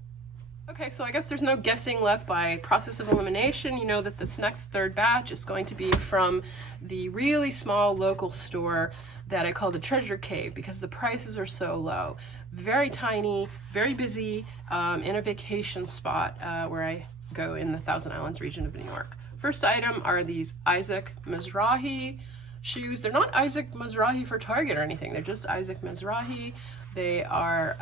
Okay, so I guess there's no guessing left. By process of elimination, you know that this next third batch is going to be from the really small local store that I call the Treasure Cave because the prices are so low. Very tiny, very busy, in a vacation spot where I go in the Thousand Islands region of New York. First item are these Isaac Mizrahi shoes. They're not Isaac Mizrahi for Target or anything. They're just Isaac Mizrahi. They are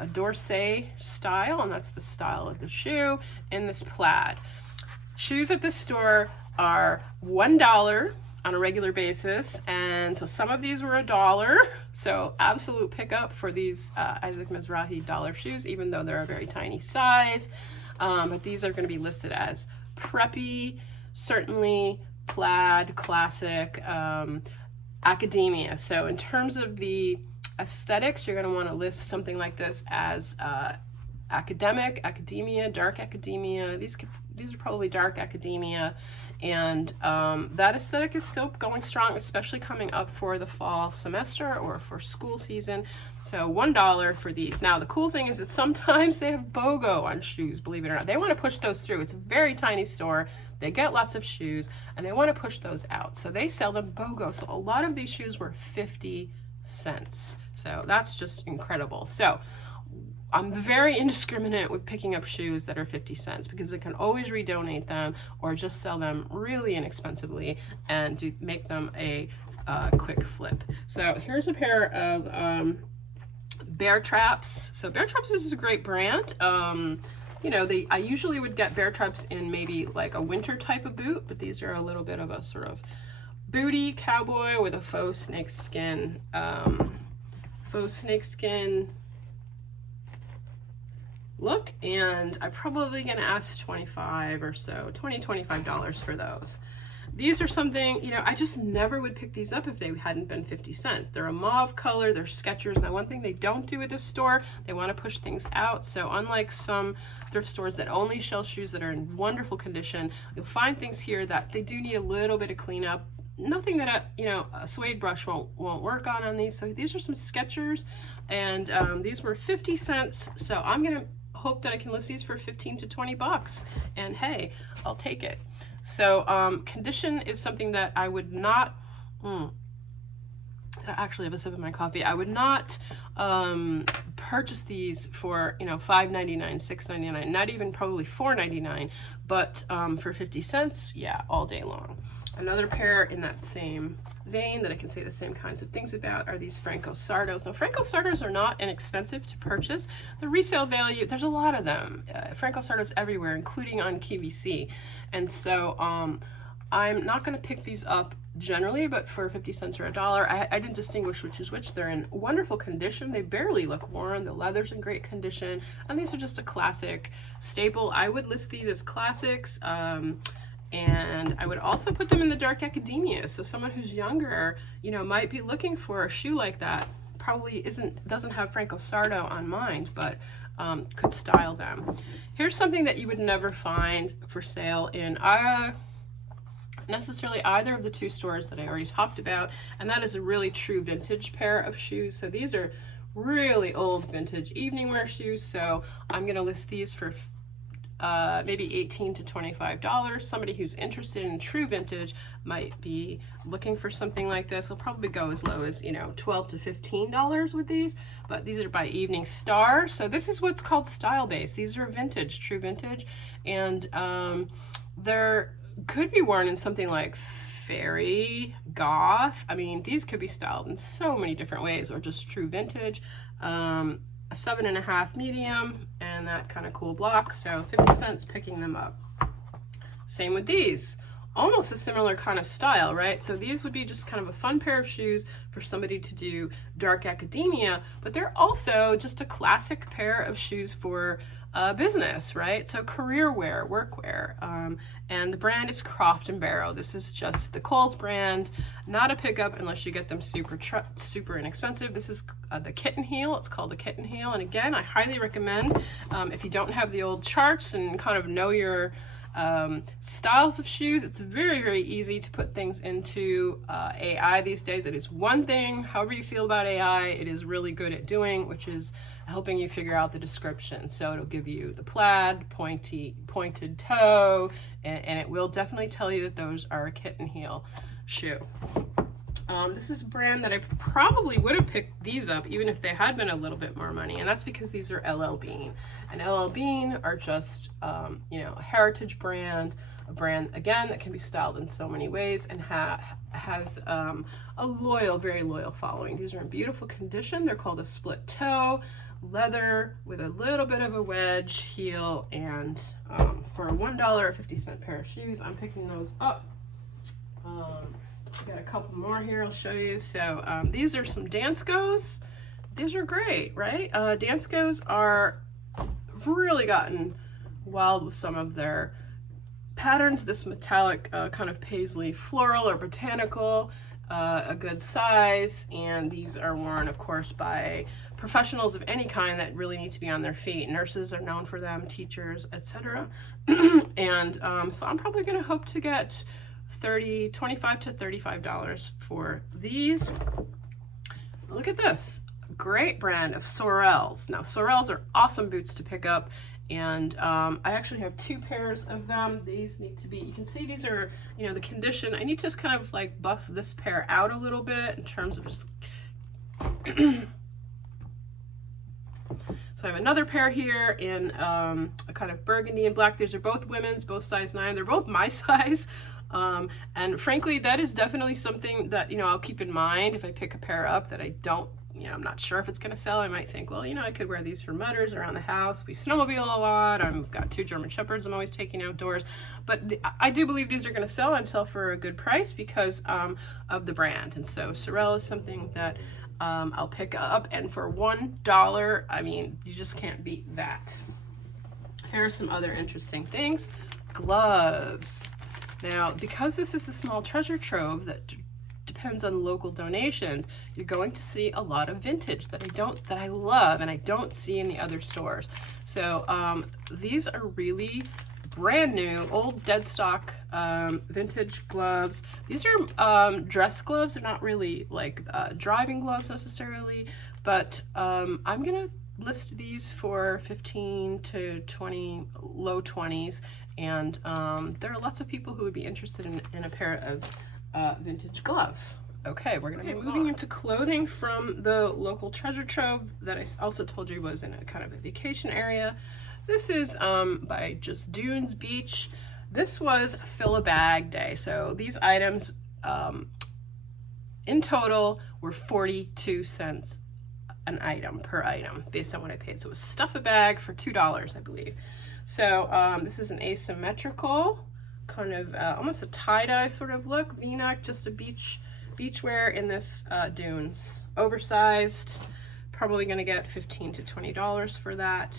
a Dorsey style, and that's the style of the shoe, in this plaid. Shoes at this store are $1 on a regular basis, and so some of these were $1, so absolute pickup for these Isaac Mizrahi dollar shoes, even though they're a very tiny size. But these are going to be listed as preppy, certainly plaid, classic, academia. So in terms of the aesthetics, you're going to want to list something like this as academia, dark academia. These are probably dark academia, and that aesthetic is still going strong, especially coming up for the fall semester or for school season. So $1 for these. Now the cool thing is that sometimes they have BOGO on shoes, believe it or not. They want to push those through. It's a very tiny store. They get lots of shoes and they want to push those out. So they sell them BOGO. So a lot of these shoes were 50 cents. So that's just incredible. So I'm very indiscriminate with picking up shoes that are 50 cents because I can always redonate them or just sell them really inexpensively and make them a quick flip. So here's a pair of Bear Traps. So Bear Traps is a great brand. You know, I usually would get Bear Traps in maybe like a winter type of boot, but these are a little bit of a sort of booty cowboy with a faux snakeskin look, and I'm probably gonna ask $25 or so, $25 for those. These are something, you know, I just never would pick these up if they hadn't been 50 cents. They're a mauve color, they're Skechers. Now one thing they don't do at this store, they want to push things out. So unlike some thrift stores that only sell shoes that are in wonderful condition, you'll find things here that they do need a little bit of cleanup. Nothing that a suede brush won't work on these. So these are some Skechers, and these were 50 cents. So I'm gonna hope that I can list these for 15 to 20 bucks, and hey, I'll take it. So condition is something that I would not, I actually have a sip of my coffee. I would not purchase these for, you know, $5.99, $6.99, not even probably $4.99, but for 50 cents, yeah, all day long. Another pair in that same vein that I can say the same kinds of things about are these Franco Sardos. Now Franco Sardos are not inexpensive to purchase. The resale value, there's a lot of them. Franco Sardos everywhere, including on QVC. And so I'm not going to pick these up generally, but for 50 cents or $1, I didn't distinguish which is which. They're in wonderful condition. They barely look worn. The leather's in great condition. And these are just a classic staple. I would list these as classics. And I would also put them in the dark academia. So someone who's younger, you know, might be looking for a shoe like that. Probably doesn't have Franco Sardo on mind, but could style them. Here's something that you would never find for sale in necessarily either of the two stores that I already talked about, and that is a really true vintage pair of shoes. So these are really old vintage evening wear shoes. So I'm going to list these for maybe $18 to $25. Somebody who's interested in true vintage might be looking for something like this. Will probably go as low as, you know, $12 to $15 with these, but these are by Evening Star. So this is what's called style base. These are vintage, true vintage, and they're could be worn in something like fairy, goth. I mean, these could be styled in so many different ways, or just true vintage. A 7.5 medium, and that kind of cool block, so 50 cents picking them up. Same with these, almost a similar kind of style, right? So these would be just kind of a fun pair of shoes for somebody to do dark academia, but they're also just a classic pair of shoes for business, right? So career wear, work wear, and the brand is Croft & Barrow. This is just the Kohl's brand, not a pickup unless you get them super inexpensive. This is the kitten heel. It's called the kitten heel, and again, I highly recommend if you don't have the old charts and kind of know your styles of shoes, it's very, very easy to put things into AI these days. It is one thing, however you feel about AI, it is really good at doing, which is helping you figure out the description. So it'll give you the plaid, pointed toe, and it will definitely tell you that those are a kitten heel shoe. This is a brand that I probably would have picked these up even if they had been a little bit more money, and that's because these are LL Bean. And LL Bean are just, you know, a heritage brand, a brand, again, that can be styled in so many ways and has a loyal, very loyal following. These are in beautiful condition. They're called a split toe, leather with a little bit of a wedge heel, and for a $1.50 pair of shoes, I'm picking those up. Got a couple more here I'll show you. So these are some Danskos. These are great, right? Danskos are really gotten wild with some of their patterns. This metallic kind of paisley floral or botanical, a good size, and these are worn, of course, by professionals of any kind that really need to be on their feet. Nurses are known for them, teachers, etc. And so I'm probably going to hope to get $25 to $35 for these. Look at this great brand of sorels. Now sorels are awesome boots to pick up, and I actually have 2 pairs of them. These need to be, you can see these are, you know, the condition. I need to just kind of like buff this pair out a little bit in terms of just So I have another pair here in a kind of burgundy and black. These are both women's, both size 9. They're both my size. And frankly, that is definitely something that, you know, I'll keep in mind if I pick a pair up that I don't, you know, I'm not sure if it's going to sell. I might think, well, you know, I could wear these for mutters around the house. We snowmobile a lot. I've got 2 German Shepherds I'm always taking outdoors. But I do believe these are going to sell and sell for a good price because of the brand. And so sorel is something that I'll pick up. And for $1, I mean, you just can't beat that. Here are some other interesting things. Gloves. Now, because this is a small treasure trove that depends on local donations, you're going to see a lot of vintage that I love and I don't see in the other stores. So these are really brand new, old dead stock vintage gloves. These are dress gloves. They're not really like driving gloves necessarily, but I'm gonna list these for 15 to 20, low 20s, and there are lots of people who would be interested in a pair of vintage gloves. Okay, we're gonna be moving into clothing from the local treasure trove that I also told you was in a kind of a vacation area. This is by Just Dunes Beach. This was fill a bag day. So these items in total were 42 cents an item per item based on what I paid. So it was stuff a bag for $2, I believe. So this is an asymmetrical kind of almost a tie-dye sort of look, v-neck, just a beachwear in this dunes, oversized. Probably going to get $15 to $20 for that.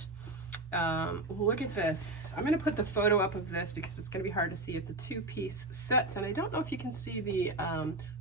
Look at this. I'm going to put the photo up of this because it's going to be hard to see. It's a 2-piece set, and I don't know if you can see the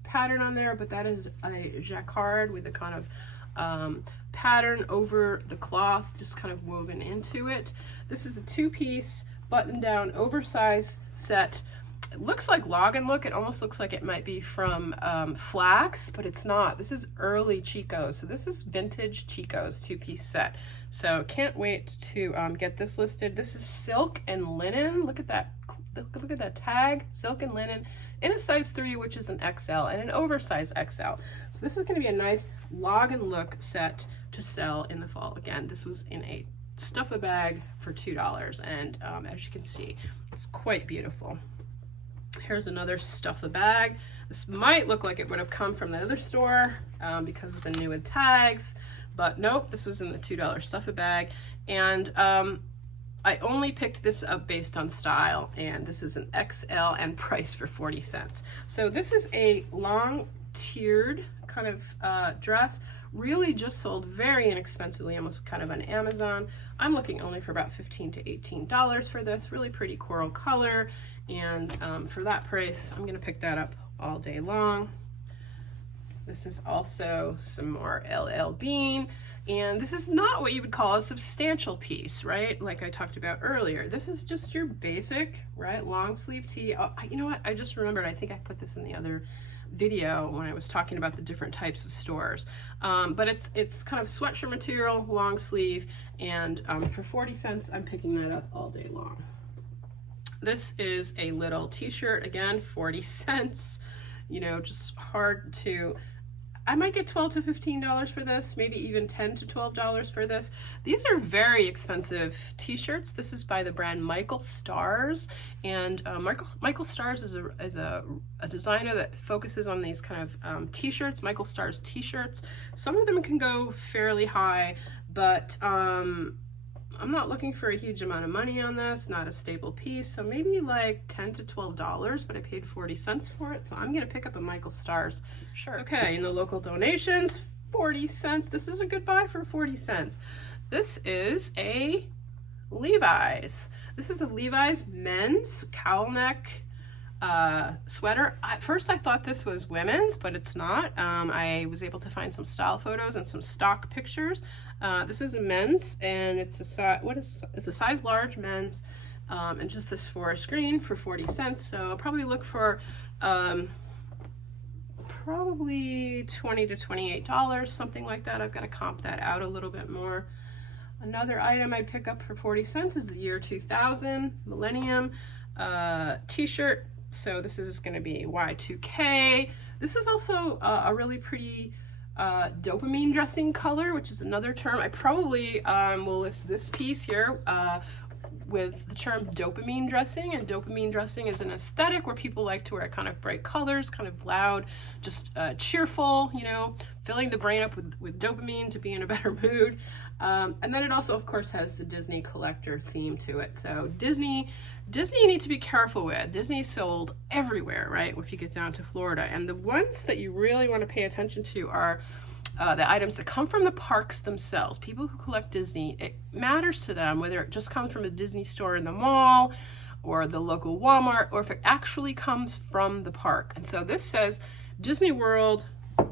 pattern on there, but that is a jacquard with a kind of pattern over the cloth, just kind of woven into it. This is a 2-piece button-down oversized set. It looks like Log and Look. It almost looks like it might be from Flax, but it's not. This is early Chico's. So this is vintage Chico's 2-piece set. So can't wait to get this listed. This is silk and linen. Look at that. Look at that tag, silk and linen, in a size 3, which is an XL, and an oversized XL. So this is going to be a nice Log and Look set to sell in the fall. Again, this was in a stuff a bag for $2, and as you can see, it's quite beautiful. Here's another stuff a bag. This might look like it would have come from the other store because of the new tags, but nope, this was in the $2 stuff a bag. And I only picked this up based on style, and this is an XL and priced for 40 cents. So this is a long tiered kind of dress, really just sold very inexpensively, almost kind of on Amazon. I'm looking only for about $15 to $18 for this, really pretty coral color, and for that price, I'm gonna pick that up all day long. This is also some more LL Bean, and this is not what you would call a substantial piece, right? Like I talked about earlier. This is just your basic, right, long sleeve tee. Oh, you know what? I just remembered, I think I put this in the other video when I was talking about the different types of stores. But it's kind of sweatshirt material, long sleeve, and for 40 cents, I'm picking that up all day long. This is a little t-shirt, again, 40 cents, you know, just hard to, I might get $12 to $15 for this, maybe even $10 to $12 for this. These are very expensive t-shirts. This is by the brand Michael Stars, and Michael Stars is a designer that focuses on these kind of t-shirts, Michael Stars t-shirts. Some of them can go fairly high, but I'm not looking for a huge amount of money on this, not a staple piece, so maybe like $10 to $12, but I paid 40 cents for it, so I'm gonna pick up a Michael Stars shirt. Okay, in the local donations, 40 cents. This is a good buy for 40 cents. This is a Levi's. This is a Levi's men's cowl neck sweater. At first I thought this was women's, but it's not. I was able to find some style photos and some stock pictures. This is a men's, and it's a it's a size large men's, and just this for a screen for 40 cents. So I'll probably look for probably $20 to $28, something like that. I've got to comp that out a little bit more. Another item I'd pick up for 40 cents is the year 2000 Millennium t-shirt. So this is going to be Y2K. This is also a really pretty dopamine dressing color, which is another term. I probably will list this piece here with the term dopamine dressing, and dopamine dressing is an aesthetic where people like to wear kind of bright colors, kind of loud, just cheerful, you know, filling the brain up with dopamine to be in a better mood. And then it also, of course, has the Disney collector theme to it. So Disney you need to be careful with. Disney's sold everywhere, right, if you get down to Florida. And the ones that you really want to pay attention to are the items that come from the parks themselves. People who collect Disney, it matters to them whether it just comes from a Disney store in the mall or the local Walmart, or if it actually comes from the park. And so this says Disney World,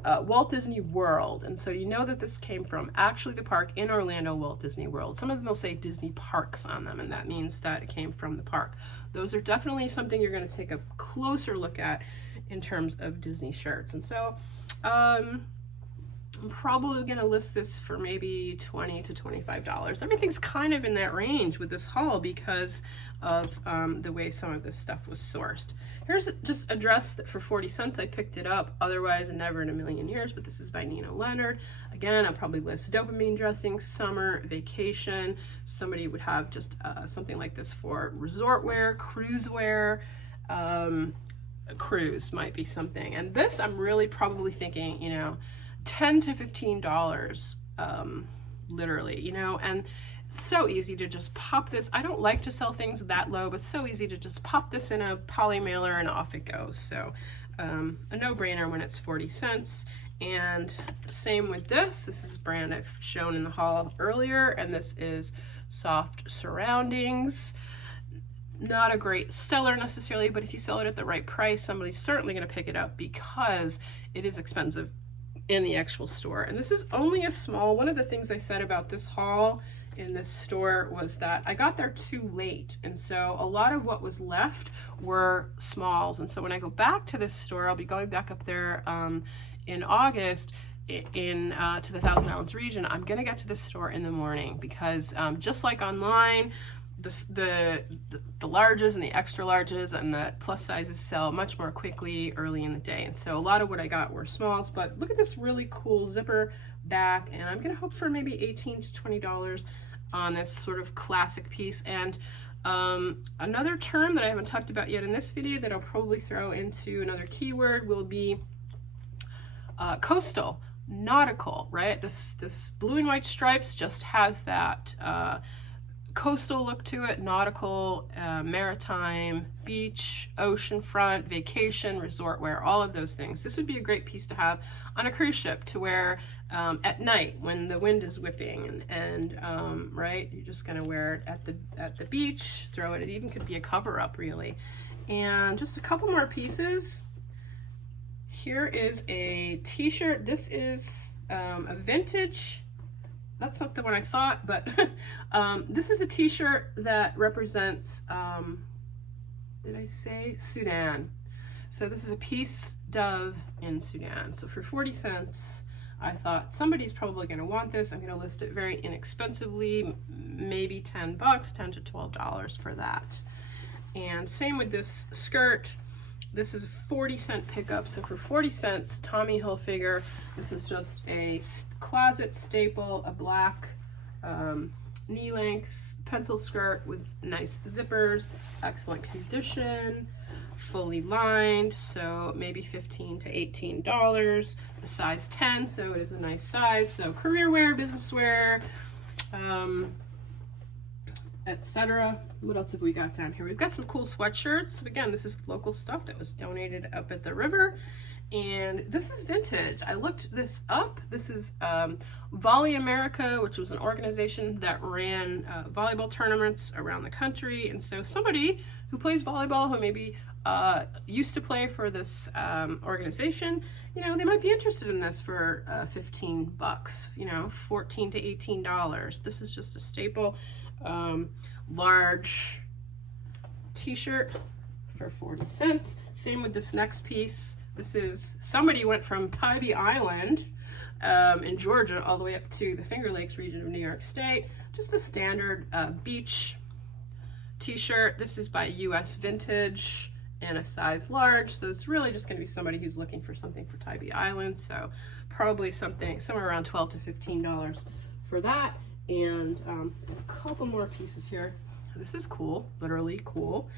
Walt Disney World, and so you know that this came from actually the park in Orlando, Walt Disney World. Some of them will say Disney Parks on them, and that means that it came from the park. Those are definitely something you're going to take a closer look at in terms of Disney shirts. And so I'm probably going to list this for maybe $20 to $25. Everything's kind of in that range with this haul because of the way some of this stuff was sourced. Here's just a dress that for 40 cents I picked it up, otherwise never in a million years, but this is by Nina Leonard. Again, I'll probably list dopamine dressing, summer, vacation. Somebody would have just something like this for resort wear, cruise wear. Cruise might be something. And this I'm really probably thinking, you know, $10 to $15, literally, you know, and so easy to just pop this. I don't like to sell things that low, but so easy to just pop this in a poly mailer and off it goes. So a no-brainer when it's 40 cents. And same with this. This is a brand I've shown in the haul earlier, and this is Soft Surroundings. Not a great seller necessarily, but if you sell it at the right price, somebody's certainly going to pick it up because it is expensive in the actual store. And this is only a small. One of the things I said about this haul in this store was that I got there too late, and so a lot of what was left were smalls. And so when I go back to this store, I'll be going back up there in August to the Thousand Islands region. I'm gonna get to this store in the morning because just like online, the larges and the extra larges and the plus sizes sell much more quickly early in the day. And so a lot of what I got were smalls, but look at this really cool zipper back, and I'm gonna hope for maybe $18 to $20 on this sort of classic piece. And another term that I haven't talked about yet in this video that I'll probably throw into another keyword will be coastal, nautical, right? This blue and white stripes just has that coastal look to it, nautical, maritime, beach, oceanfront, vacation, resort wear, all of those things. This would be a great piece to have on a cruise ship to wear at night when the wind is whipping, and right, you're just gonna wear it at the beach, throw it. It even could be a cover up, really. And just a couple more pieces. Here is a t-shirt. This is a vintage. That's not the one I thought, but this is a t-shirt that represents, did I say Sudan? So this is a peace dove in Sudan. So for 40 cents, I thought somebody's probably gonna want this. I'm gonna list it very inexpensively, maybe 10 bucks, $10 to $12 for that. And same with this skirt. This is a 40-cent pickup, so for 40 cents, Tommy Hilfiger. This is just a closet staple, a black knee-length pencil skirt with nice zippers, excellent condition, fully lined, so maybe $15 to $18. A size 10, so it is a nice size. So career wear, business wear, etc. What else have we got down here? We've got some cool sweatshirts. Again, this is local stuff that was donated up at the river. and this is vintage. I looked this up. This is Volley America, which was an organization that ran volleyball tournaments around the country. And so somebody who plays volleyball, who maybe used to play for this organization, you know, they might be interested in this for 15 bucks, you know, $14 to $18. This is just a staple large t-shirt for 40 cents. Same with this next piece. This is, somebody went from Tybee Island in Georgia all the way up to the Finger Lakes region of New York State. Just a standard beach t-shirt. This is by US Vintage and a size large. So it's really just going to be somebody who's looking for something for Tybee Island. So probably something somewhere around $12 to $15 for that. And a couple more pieces here. This is cool, literally cool.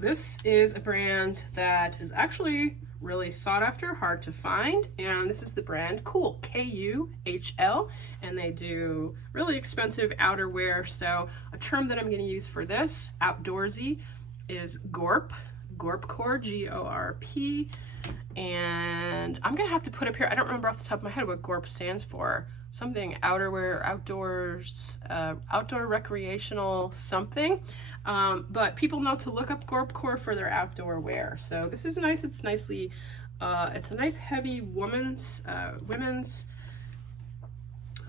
This is a brand that is actually really sought after, hard to find, and this is the brand Kuhl, K-U-H-L, and they do really expensive outerwear. So a term that I'm going to use for this, outdoorsy, is GORP, GORPcore, G-O-R-P, and I'm going to have to put up here, I don't remember off the top of my head what GORP stands for. Something outerwear, outdoors, outdoor recreational something. But people know to look up GORPcore for their outdoor wear. So this is nice. It's nicely, it's a nice heavy women's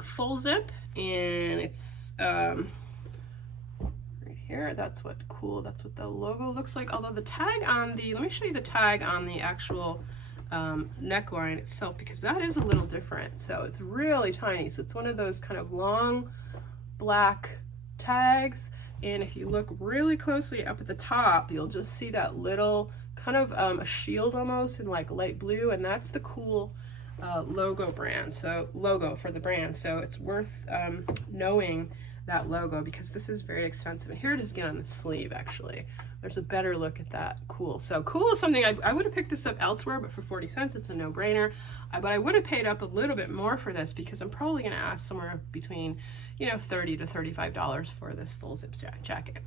full zip, and it's right here. That's what cool. That's what the logo looks like. Although the tag on the, let me show you the tag on the actual neckline itself, because that is a little different. So it's really tiny. So it's one of those kind of long black tags, and if you look really closely up at the top, you'll just see that little kind of a shield almost in like light blue, and that's the Kuhl logo brand. So logo for the brand. So it's worth knowing that logo, because this is very expensive. And here it is again on the sleeve. Actually, there's a better look at that. Kuhl. So Kuhl is something I would have picked this up elsewhere, but for 40 cents it's a no-brainer. But I would have paid up a little bit more for this, because I'm probably going to ask somewhere between, you know, $30 to $35 for this full zip jacket.